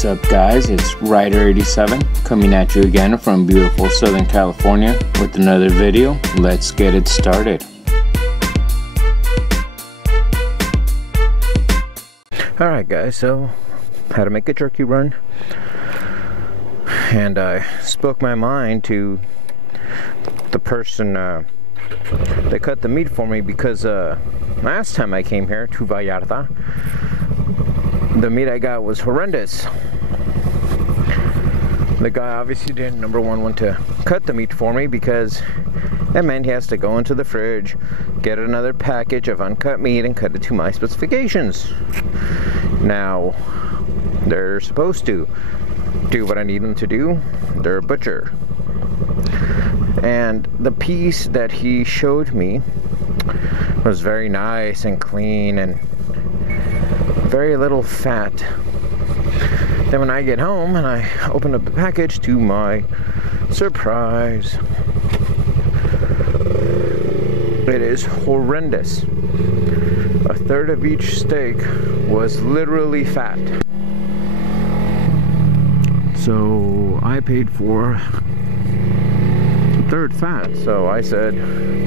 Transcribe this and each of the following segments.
What's up, guys? It's Rider87 coming at you again from beautiful Southern California with another video. Let's get it started. Alright guys, so how to make a jerky run, and I spoke my mind to the person that cut the meat for me, because last time I came here to Vallarta, the meat I got was horrendous. The guy obviously didn't, number one, want to cut the meat for me because that meant he has to go into the fridge, get another package of uncut meat and cut it to my specifications. Now, they're supposed to do what I need them to do. They're a butcher. And the piece that he showed me was very nice and clean and very little fat. Then when I get home and I open up the package, to my surprise, it is horrendous. A third of each steak was literally fat. So I paid for a third fat. So I said,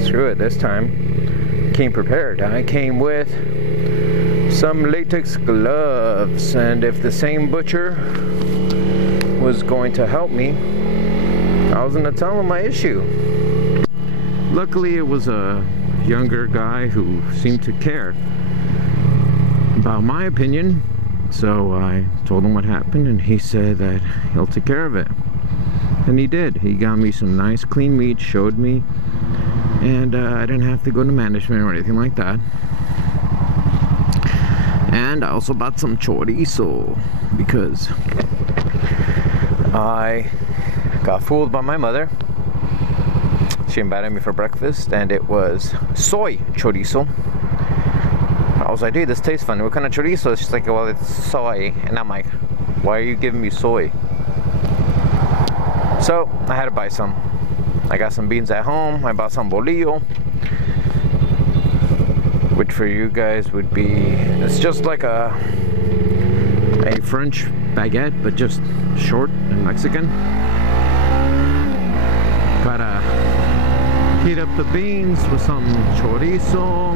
screw it this time. Came prepared. I came with some latex gloves, and if the same butcher was going to help me, I was going to tell him my issue. Luckily it was a younger guy who seemed to care about my opinion, so I told him what happened, and he said that he'll take care of it, and he did. He got me some nice clean meat, showed me, and I didn't have to go to management or anything like that. And I also bought some chorizo because I got fooled by my mother. She invited me for breakfast and it was soy chorizo. I was like, dude, this tastes funny. What kind of chorizo? She's like, well, it's soy. And I'm like, why are you giving me soy? So I had to buy some. I got some beans at home. I bought some bolillo, which for you guys would be, it's just like a French baguette, but just short and Mexican. Gotta heat up the beans with some chorizo,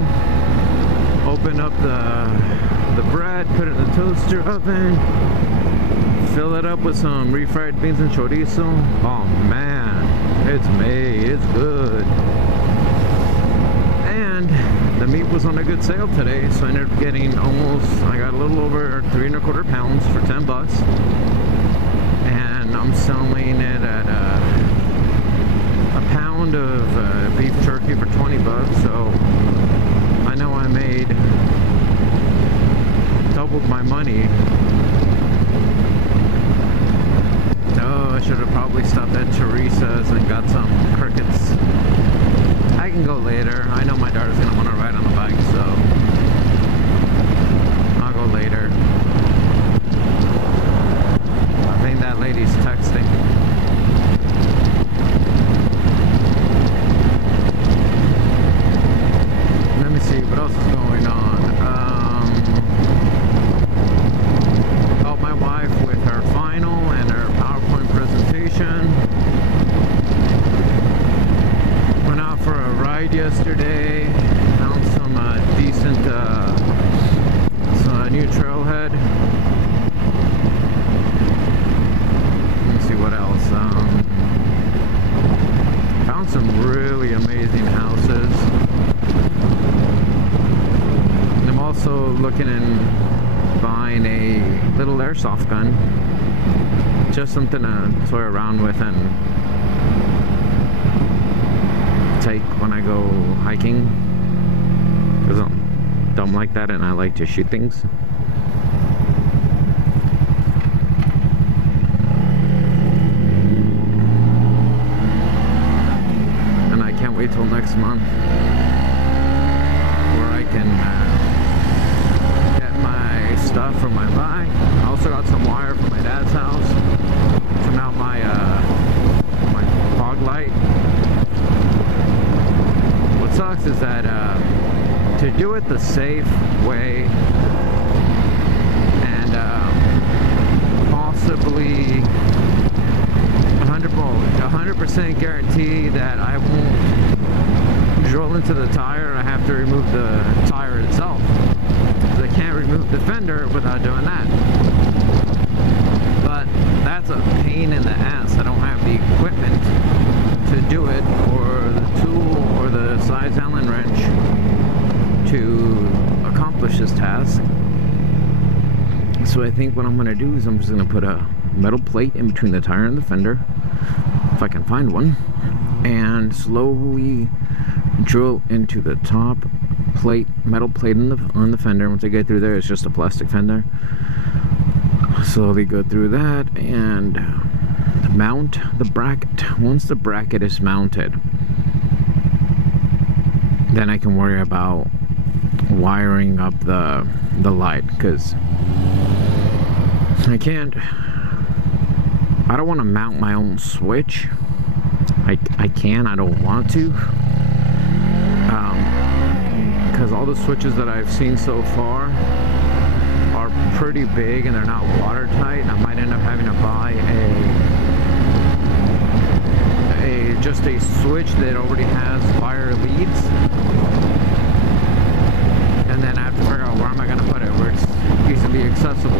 open up the bread, put it in the toaster oven, fill it up with some refried beans and chorizo. Oh man, it's made, it's good. And the meat was on a good sale today, so I ended up getting I got a little over 3 1/4 pounds for 10 bucks, and I'm selling it at a pound of beef jerky for 20 bucks, so I know I made doubled my money. Oh, I should have probably stopped at Teresa's and got some crickets. I can go later. I know my daughter's gonna want to ride on the bike, so I'll go later. I think that lady's texting. Let me see what else is going on. Helped my wife with her final and her PowerPoint presentation. Went out for a ride yesterday, found some decent some new trailhead. Let me see what else. Found some really amazing houses. And I'm also looking and buying a little airsoft gun, just something to toy around with and take when I go hiking, because I'm dumb like that and I like to shoot things. And I can't wait till next month where I can get my stuff from my bike. I also got some wire from my dad's house to mount my fog light. What sucks is that to do it the safe way and possibly 100% guarantee that I won't drill into the tire. I have to remove the tire itself. I can't remove the fender without doing that. But that's a pain in the ass. I don't have the equipment to do it, or the tool, or the size Allen wrench to accomplish this task. So I think what I'm going to do is I'm just going to put a metal plate in between the tire and the fender, if I can find one, and slowly drill into the top plate, metal plate on the fender. Once I get through there, it's just a plastic fender. Slowly go through that and mount the bracket. Once the bracket is mounted, then I can worry about wiring up the light, because I don't want to mount my own switch. I don't want to, because all the switches that I've seen so far are pretty big and they're not watertight. I might end up having to buy just a switch that already has wire leads, and then I have to figure out where am I going to put it, where it's easily accessible.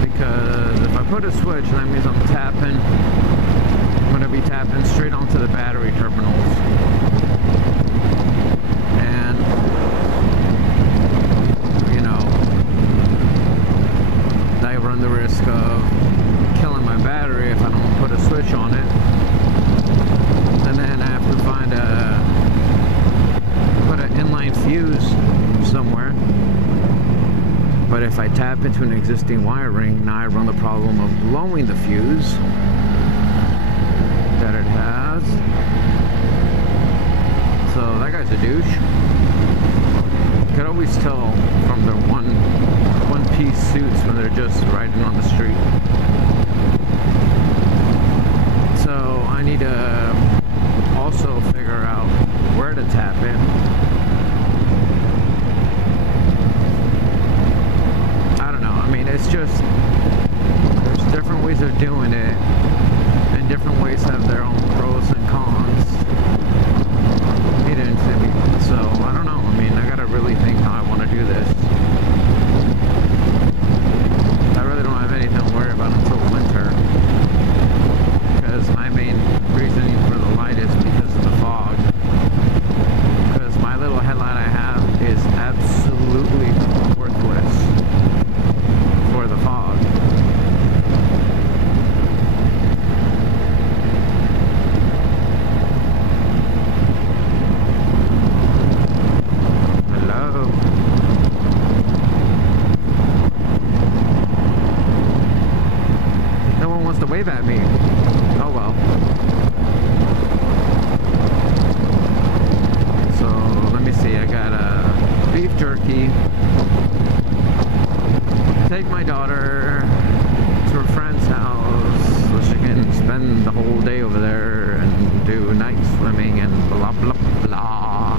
Because if I put a switch, that means I'm going to be tapping straight onto the battery terminals, and you know, I run the risk of killing my battery if I don't put a switch on it, and then I have to put an inline fuse somewhere. But if I tap into an existing wiring, now I run the problem of blowing the fuse that it has. So that guy's a douche. You can always tell from their one-piece suits when they're just riding on the street. So I need to also figure out where to tap in. It's just, there's different ways of doing it, and different ways have their own pros and cons. So, I don't know. I mean, I gotta really think how I want to do this. I really don't have anything to worry about until winter, because my main reasoning for the light is because of the fog. Because my little headlight I have is absolutely worthless for the fog. Hello? No one wants to wave at me. Oh well. So let me see, I got beef jerky. Take my daughter to her friend's house so she can spend the whole day over there and do night swimming and blah blah blah.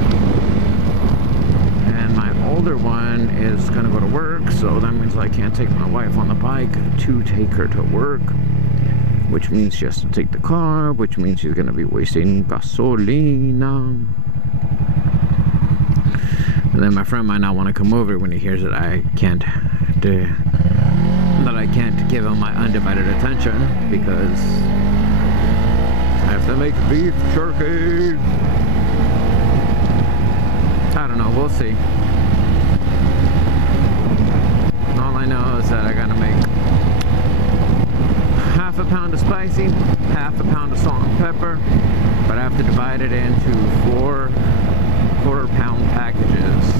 And my older one is gonna go to work, so that means I can't take my wife on the bike to take her to work, which means she has to take the car, which means she's gonna be wasting gasolina. And then my friend might not want to come over when he hears that I can't give him my undivided attention, because I have to make beef jerky. I don't know, we'll see. All I know is that I gotta make half a pound of spicy, half a pound of salt and pepper, but I have to divide it into 4 quarter-pound packages.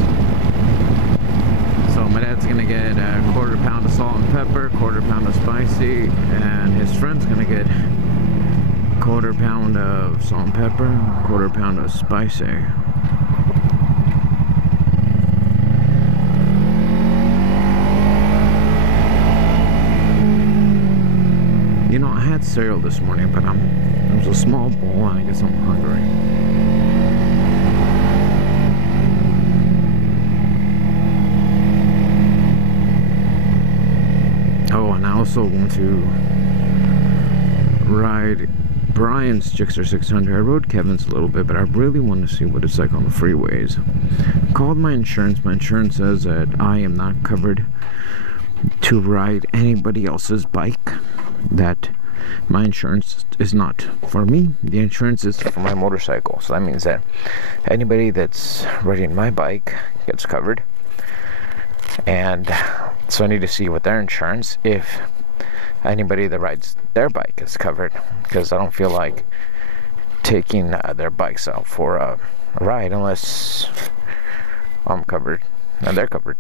So my dad's gonna get a quarter pound of salt and pepper, quarter pound of spicy, and his friend's gonna get quarter pound of salt and pepper, quarter pound of spicy. You know, I had cereal this morning, but it was a small bowl, and I guess I'm hungry. Oh, also want to ride Brian's Gixxer 600. I rode Kevin's a little bit, but I really want to see what it's like on the freeways. Called my insurance. My insurance says that I am not covered to ride anybody else's bike. That my insurance is not for me. The insurance is for my motorcycle. So that means that anybody that's riding my bike gets covered. And so I need to see with their insurance if anybody that rides their bike is covered, because I don't feel like taking their bikes out for a ride unless I'm covered and they're covered.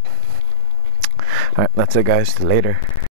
Alright, that's it guys, later.